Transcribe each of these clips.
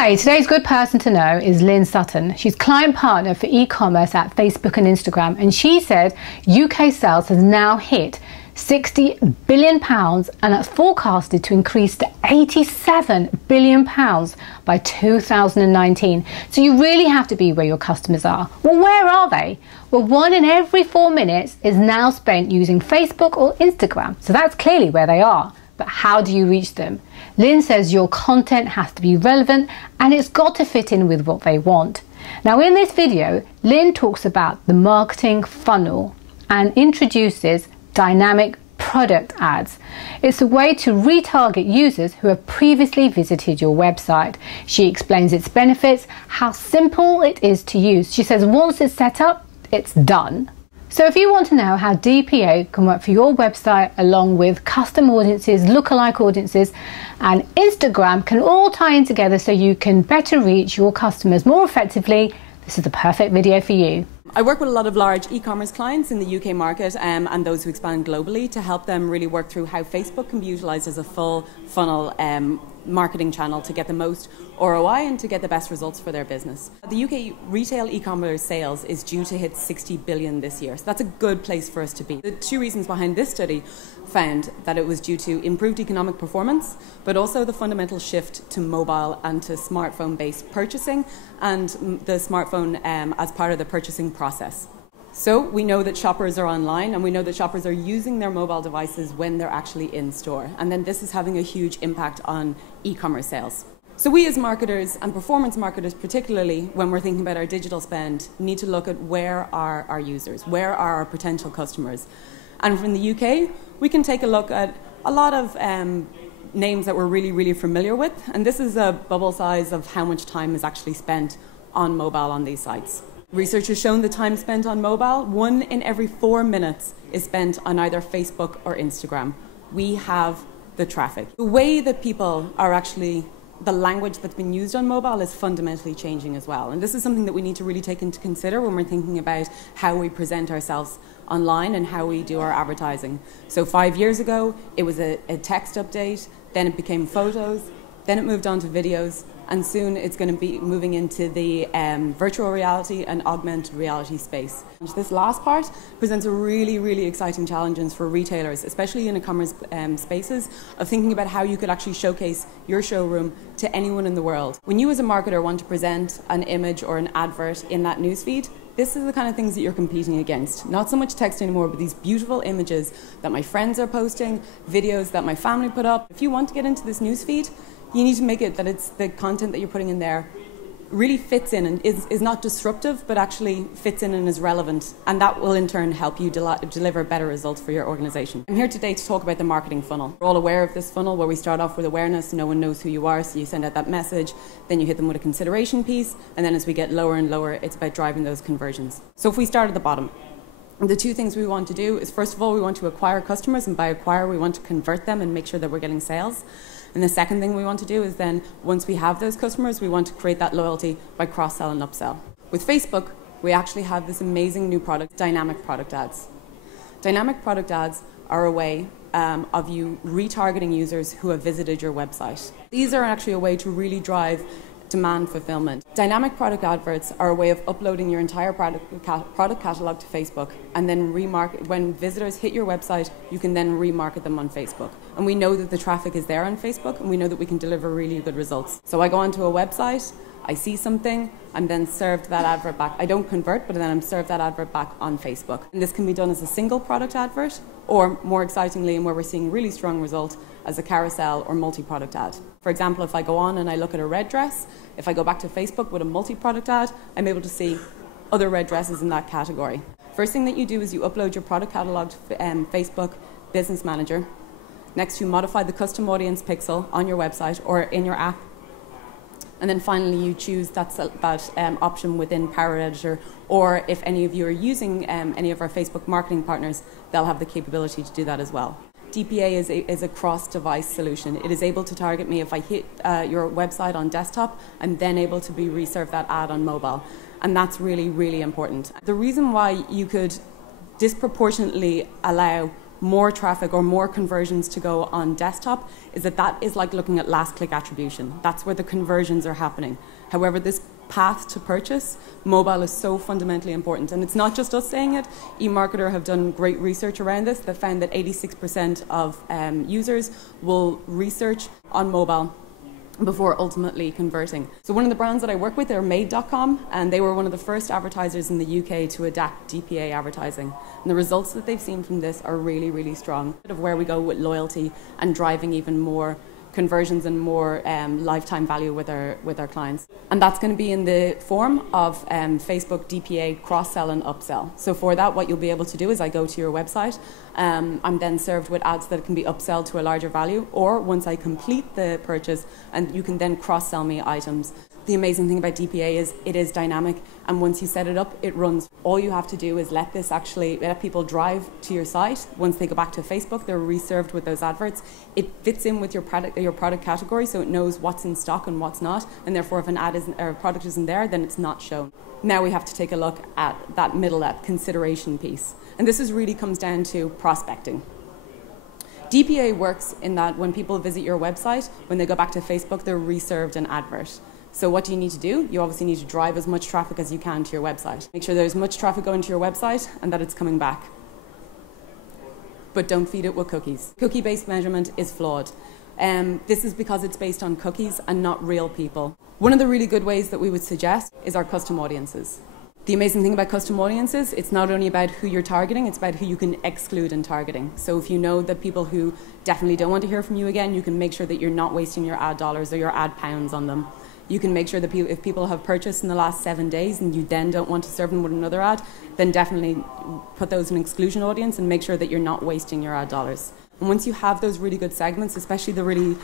Hi, today's good person to know is Lynn Sutton. She's client partner for e-commerce at Facebook and Instagram, and she said UK sales has now hit £60 billion and that's forecasted to increase to £87 billion by 2019. So you really have to be where your customers are. Well, where are they? Well, 1 in every 4 minutes is now spent using Facebook or Instagram. So that's clearly where they are. But how do you reach them? Lynn says your content has to be relevant and it's got to fit in with what they want. Now in this video, Lynn talks about the marketing funnel and introduces dynamic product ads. It's a way to retarget users who have previously visited your website. She explains its benefits, how simple it is to use. She says once it's set up, it's done. So if you want to know how DPA can work for your website along with custom audiences, lookalike audiences and Instagram can all tie in together so you can better reach your customers more effectively, this is the perfect video for you. I work with a lot of large e-commerce clients in the UK market and those who expand globally to help them really work through how Facebook can be utilised as a full funnel marketing channel to get the most ROI and to get the best results for their business. The UK retail e-commerce sales is due to hit 60 billion this year, so that's a good place for us to be. The two reasons behind this study found that it was due to improved economic performance, but also the fundamental shift to mobile and to smartphone-based purchasing and the smartphone as part of the purchasing process. So we know that shoppers are online and we know that shoppers are using their mobile devices when they're actually in store. And then this is having a huge impact on e-commerce sales. So we as marketers and performance marketers particularly, when we're thinking about our digital spend, need to look at where are our users, where are our potential customers. And from the UK, we can take a look at a lot of names that we're really familiar with. And this is a bubble size of how much time is actually spent on mobile on these sites. Research has shown the time spent on mobile, 1 in every 4 minutes is spent on either Facebook or Instagram. We have the traffic. The way that people are actually, the language that's been used on mobile is fundamentally changing as well. And this is something that we need to really take into consider when we're thinking about how we present ourselves online and how we do our advertising. So 5 years ago, it was a text update, then it became photos, then it moved on to videos, and soon it's going to be moving into the virtual reality and augmented reality space. This last part presents a really exciting challenge for retailers, especially in e-commerce spaces, of thinking about how you could actually showcase your showroom to anyone in the world. When you as a marketer want to present an image or an advert in that newsfeed, this is the kind of things that you're competing against. Not so much text anymore, but these beautiful images that my friends are posting, videos that my family put up. If you want to get into this newsfeed, you need to make it that it's the content that you're putting in there really fits in and is not disruptive, but actually fits in and is relevant. And that will in turn help you deliver better results for your organization. I'm here today to talk about the marketing funnel. We're all aware of this funnel where we start off with awareness, no one knows who you are, so you send out that message, then you hit them with a consideration piece, and then as we get lower and lower, it's about driving those conversions. So if we start at the bottom, the two things we want to do is, first of all, we want to acquire customers, and by acquire, we want to convert them and make sure that we're getting sales. And the second thing we want to do is then, once we have those customers, we want to create that loyalty by cross-sell and upsell. With Facebook, we actually have this amazing new product, dynamic product ads. Dynamic product ads are a way of you retargeting users who have visited your website. These are actually a way to really drive demand fulfillment. Dynamic product adverts are a way of uploading your entire product catalog to Facebook and then remarket. When visitors hit your website, you can then remarket them on Facebook. And we know that the traffic is there on Facebook, and we know that we can deliver really good results. So I go onto a website, I see something, I'm then served that advert back. I don't convert, but then I'm served that advert back on Facebook. And this can be done as a single product advert, or more excitingly, and where we're seeing really strong results, as a carousel or multi-product ad. For example, if I go on and I look at a red dress, if I go back to Facebook with a multi-product ad, I'm able to see other red dresses in that category. First thing that you do is you upload your product catalog to Facebook Business Manager. Next, you modify the custom audience pixel on your website or in your app. And then finally, you choose that option within Power Editor, or if any of you are using any of our Facebook marketing partners, they'll have the capability to do that as well. DPA is a cross-device solution. It is able to target me if I hit your website on desktop, I'm then able to be reserved that ad on mobile. And that's really important. The reason why you could disproportionately allow more traffic or more conversions to go on desktop is that is like looking at last click attribution. That's where the conversions are happening. However, this path to purchase, mobile is so fundamentally important. And it's not just us saying it. eMarketer have done great research around this that found that 86% of users will research on mobile before ultimately converting. So one of the brands that I work with are Made.com, and they were one of the first advertisers in the UK to adapt DPA advertising. And the results that they've seen from this are really, really strong. Of where we go with loyalty and driving even more conversions and more lifetime value with our clients. And that's going to be in the form of Facebook DPA cross-sell and upsell. So for that, what you'll be able to do is I go to your website, I'm then served with ads that can be upsell to a larger value, or once I complete the purchase, and you can then cross-sell me items. The amazing thing about DPA is it is dynamic, and once you set it up, it runs. All you have to do is let people drive to your site. Once they go back to Facebook, they're reserved with those adverts. It fits in with your product category, so it knows what's in stock and what's not, and therefore if an ad isn't, or a product isn't there, then it's not shown. Now we have to take a look at that middle consideration piece, and this really comes down to prospecting. DPA works in that when people visit your website, when they go back to Facebook, they're reserved an advert. So what do you need to do? You obviously need to drive as much traffic as you can to your website. Make sure there's much traffic going to your website and that it's coming back. But don't feed it with cookies. Cookie-based measurement is flawed. This is because it's based on cookies and not real people. One of the really good ways that we would suggest is our custom audiences. The amazing thing about custom audiences, it's not only about who you're targeting, it's about who you can exclude in targeting. So if you know that people who definitely don't want to hear from you again, you can make sure that you're not wasting your ad dollars or your ad pounds on them. You can make sure that if people have purchased in the last 7 days and you then don't want to serve them with another ad, then definitely put those in exclusion audience and make sure that you're not wasting your ad dollars. And once you have those really good segments, especially the really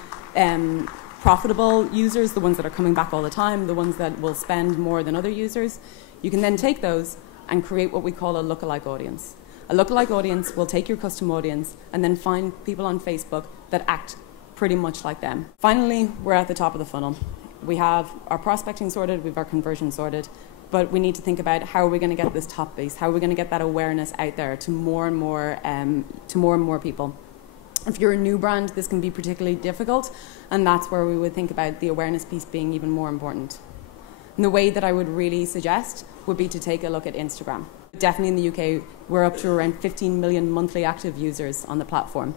profitable users, the ones that are coming back all the time, the ones that will spend more than other users, you can then take those and create what we call a lookalike audience. A lookalike audience will take your custom audience and then find people on Facebook that act pretty much like them. Finally, we're at the top of the funnel. We have our prospecting sorted, we have our conversion sorted, but we need to think about how are we going to get this top base, how are we going to get that awareness out there to more and more people. If you're a new brand, this can be particularly difficult, and that's where we would think about the awareness piece being even more important. And the way that I would really suggest would be to take a look at Instagram. Definitely in the UK, we're up to around 15 million monthly active users on the platform.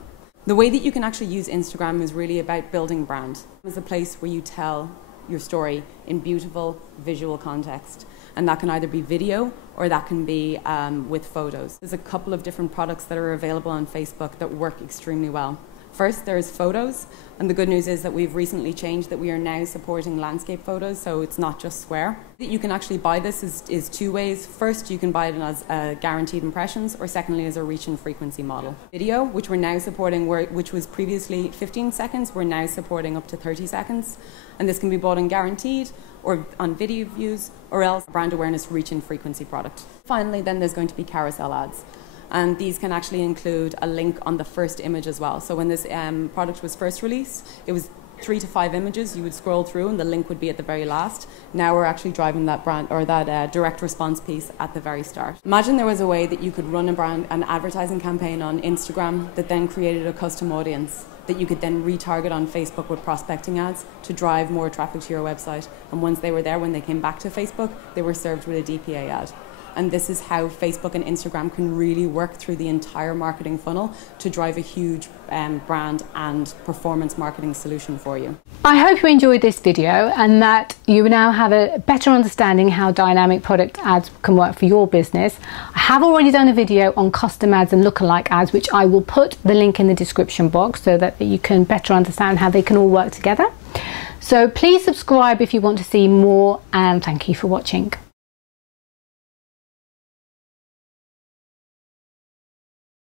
The way that you can actually use Instagram is really about building brand. It's a place where you tell your story in beautiful visual context. And that can either be video or that can be with photos. There's a couple of different products that are available on Facebook that work extremely well. First, there's photos, and the good news is that we've recently changed that we are now supporting landscape photos, so it's not just square. You can actually buy this is two ways. First, you can buy it as guaranteed impressions, or secondly, as a reach and frequency model. Video, which we're now supporting, which was previously 15 seconds, we're now supporting up to 30 seconds. And this can be bought in guaranteed, or on video views, or else a brand awareness reach and frequency product. Finally, then there's going to be carousel ads. And these can actually include a link on the first image as well. So when this product was first released, it was 3 to 5 images you would scroll through and the link would be at the very last. Now we're actually driving that brand or that direct response piece at the very start. Imagine there was a way that you could run an advertising campaign on Instagram that then created a custom audience that you could then retarget on Facebook with prospecting ads to drive more traffic to your website. And once they were there, when they came back to Facebook, they were served with a DPA ad. And this is how Facebook and Instagram can really work through the entire marketing funnel to drive a huge brand and performance marketing solution for you. I hope you enjoyed this video and that you now have a better understanding how dynamic product ads can work for your business. I have already done a video on custom ads and lookalike ads, which I will put the link in the description box so that you can better understand how they can all work together. So please subscribe if you want to see more, and thank you for watching.